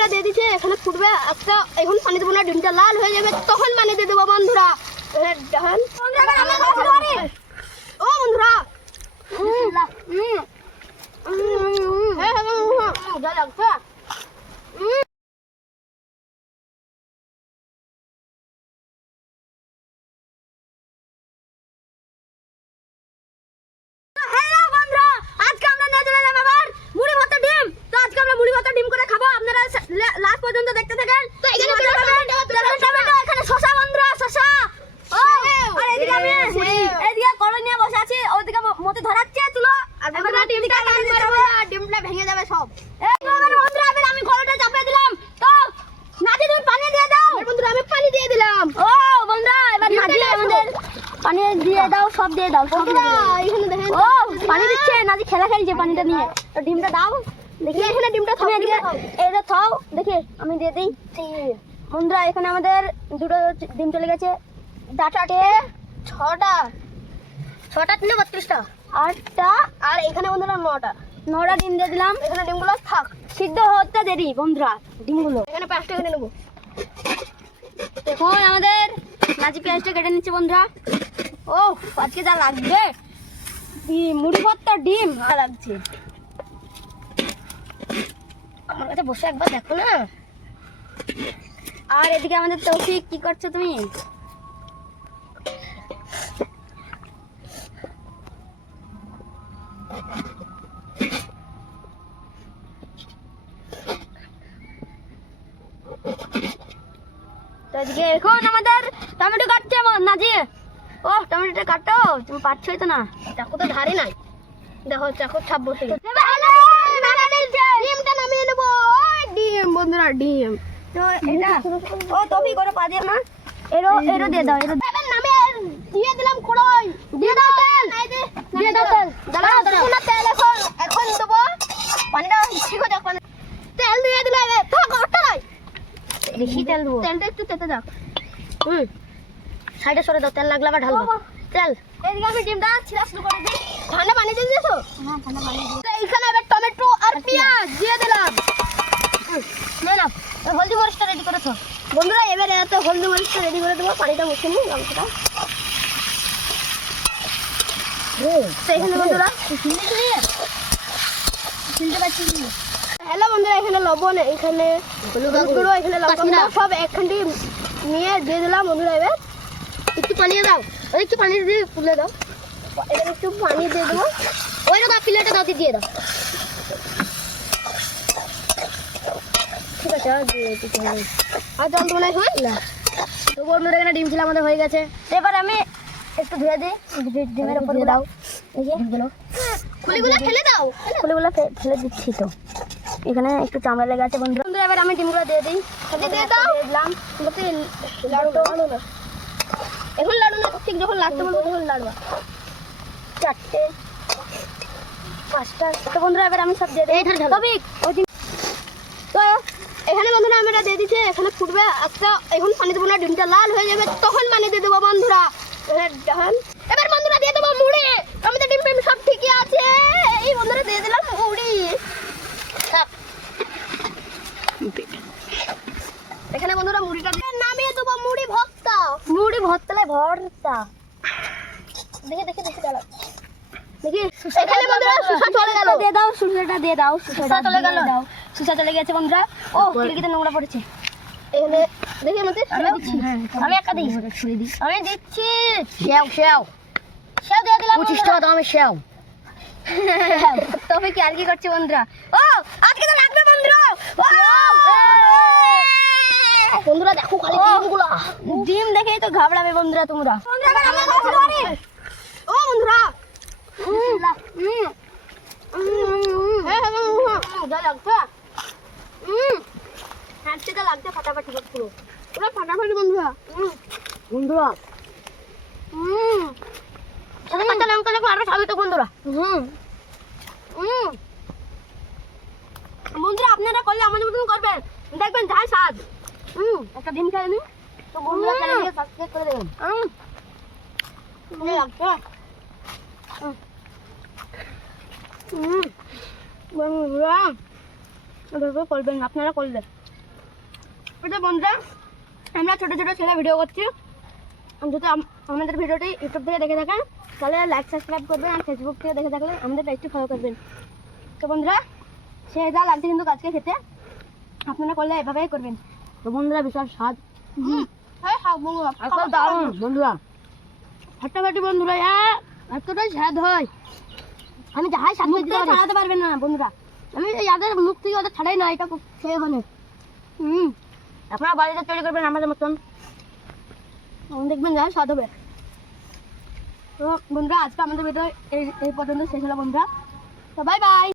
আমরা দিয়ে দিচ্ছি, এখানে ফুটবে একটা, এখন পানি দেবো না, ডিমটা লাল হয়ে যাবে তখন পানি দিয়ে দেবো বন্ধুরা। দেখেন ও বন্ধুরা, যা লাগছে। লাস্ট পর্যন্ত দেখতে থাকেন। তো এখানে শসা বন্ধুরা, শসা। ও আর এদিকে আমি এদিকে কড়াই নিয়ে বসে আছি, ওদিকে মতে ধরাচ্ছে তুলো। আর বন্ধুরা ডিমটা মারবো না, ডিমটা ভেঙে যাবে সব। এবার বন্ধুরা এবার আমি কড়াইটা চাপিয়ে দিলাম। তো নাজি তুমি পানি দিয়ে দাও। বন্ধুরা আমি পানি দিয়ে দিলাম। ও বন্ধুরা এবার নাজি আমাদের পানি দিয়ে দাও, সব দিয়ে দাও। বন্ধুরা এখানে দেখেন, ও পানি দিচ্ছে, নাজি খেলা খেলছে পানিটা নিয়ে। তো ডিমটা দাও দেখি, এখানে ডিমটা থাও, এটা থাও দেখি আমি দিয়ে দিই। বন্ধুরা এখানে আমাদের দুটো ডিম চলে গেছে, ডাটাটে ছটা 32টা 8টা, আর এখানে বন্ধুরা 9টা ডিম দিয়ে দিলাম। এখানে ডিমগুলো থাক, সিদ্ধ হতে দেরি বন্ধুরা ডিমগুলো। এখানে পেঁয়াজটা কেটে নেবো। দেখুন আমাদের নাচি পেঁয়াজটা কেটে নিচ্ছে বন্ধুরা। ও আজকে যা লাগবে, মুড়ি ভর্তা ডিম ভালো লাগছে। আমার কাছে বসে একবার দেখো না। আর এদিকে আমাদের তৌফিক, কি করছো তুমি? তো এদিকে এখন আমাদের টমেটো কাটছে নাজি। ও টমেটোটা কাটো, তুমি পারছোই তো না, চাকু তো ধারে নাই, দেখো চাকুর ছাপ বসে গেছে। ডিমটা নামিয়ে নেবো। ডিম বন্ধুরা ডিম। তো এটা ও তবে করে পা দিয়ে না, এরো দিয়ে দাও। এরো নামে দিয়ে দিলাম কড়াই, দিয়ে দাও তেল, দিয়ে দাও তেল। দাঁড়াও না, তেল এখন দেবো। পানিটা ঠিক হয়ে যাক, তেল দিয়ে দিলে থাক, ওটা নাই বেশি তেল দেবো। তেলটা একটু তেতে দাও। সাইডে সরে দাও, তেল লাগলে আবার ঢালবো তেল। এদিকে আমি ডিমটা ছিলা শুরু করে দিই। ঠান্ডা পানি দিয়ে দিয়েছো? হ্যাঁ ঠান্ডা পানি দিয়ে। এইখানে এবার টমেটো আর পেঁয়াজ দিয়ে দিলাম। না হলদি মরিচটা রেডি করেছো বন্ধুরা, এবারে এত হলদি মরিচটা রেডি করে দেবো। পানিটা মুছে নিই লঙ্কাটা। এখানে বন্ধুরা হ্যালো বন্ধুরা, এখানে লবণ, এখানে হলুদ গুঁড়ো, এখানে লঙ্কা সব একখানটি নিয়ে দিয়ে দিলাম বন্ধুরা। এবার একটু পানি দাও, একটু পানি দিয়ে তুলে দাও। এবার একটু পানি দিয়ে দেবো, ওই রকম প্লেটে দাও, দিয়ে দাও। ঠিক আছে, আর জল তো মনে হয় না। তো বন্ধুরা এখানে ডিম ছিল আমাদের হয়ে গেছে। এবার আমি একটু ধুয়ে দিই, ডিমের উপর দিয়ে দাও। এই যে খুলিগুলো ফেলে দাও, খুলিগুলো ফেলে দিচ্ছি। তো এখানে একটু চামড়া লেগে আছে বন্ধুরা। এবার আমি ডিমগুলো দিয়ে দিই, দিয়ে দাও। দিলাম এখন লাড়ু না, ঠিক যখন লাগতে বলবো তখন লাড়বা। 4টে 5টা। তো বন্ধুরা এবার আমি সব দিয়ে দিই। তো এখানে বন্ধুরা আমরা দিয়ে দিচ্ছি, এখানে ফুটবে একটা, এখন পানি দেবো না, ডিমটা লাল হয়ে যাবে তখন পানি দিয়ে দেবো বন্ধুরা। দেখেন এবার বন্ধুরা দিয়ে দেবো মুড়ি। আমাদের ডিম টিম সব ঠিকই আছে, এই বন্ধুরা দিয়ে দিলাম মুড়ি। এখানে বন্ধুরা মুড়িটা নামিয়ে দেবো। মুড়ি ভর্তা, মুড়ি ভর্তালে ভর্তা। দেখি দাঁড়াও দেখি। এখানে বন্ধুরা সুসা চলে গেল, দিয়ে দাও সুসাটা, দিয়ে দাও সুসা চলে গেল। সুসা চলে গেছে বন্ধুরা। ও খিড়কিতে নোংরা পড়েছে। এখানে দেখি আমাদের আমি একটা দিই, আমি দিচ্ছি সেও দিয়ে দিলাম। 25 টাকা দাম সেও। তবে কি আর কি করছে বন্ধুরা? ও আজকে তো লাগবে বন্ধুরা। বন্ধুরা দেখো খালি ডিমগুলো, ডিম দেখেই তো ঘাবড়াবে বন্ধুরা তোমরা। ও বন্ধুরা লাগছে ফাটাফাটি পুরো পুরো ফাটাফাটি বন্ধুরা। বন্ধুরা কাঁচা লঙ্কা লাগবে আরো খাবে তো বন্ধুরা। বন্ধুরা আপনারা করলে আমাদের মতন করবেন, দেখবেন যাই স্বাদ। একটা ডিম খেয়ে নিন তো বন্ধুরা, চ্যানেলকে সাবস্ক্রাইব করে দেবেন। লাগছে বন্ধুরা, এভাবে করবেন আপনারা করলে। এটা বন্ধুরা আমরা ছোট ছোট ছেলে ভিডিও করছি, যদি আমাদের ভিডিওটি ইউটিউব থেকে দেখে থাকেন তাহলে লাইক সাবস্ক্রাইব করবেন, আর ফেসবুক থেকে দেখে থাকলে আমাদের পেজটি ফলো করবেন। তো বন্ধুরা সে যা লাগছে কিন্তু আজকে খেতে, আপনারা করলে এভাবেই করবেন। তো বন্ধুরা বিশাল স্বাদ, দারুণ বন্ধুরা, ফাটাফাটি বন্ধুরা, এতটাই স্বাদ হয় আমি যাহাই স্বাদ ছাড়াতে পারবেন না বন্ধুরা। আমি যাদের মুখ থেকে ওদের ছাড়াই না, এটা খুব খেয়ে হলে আপনারা বাড়িতে তৈরি করবেন আমাদের মতন, দেখবেন যা স্বাদ হবে। তো বন্ধুরা আজকে আমাদের ভিডিও এই পর্যন্ত শেষ হলো বন্ধুরা, তো বাই বাই।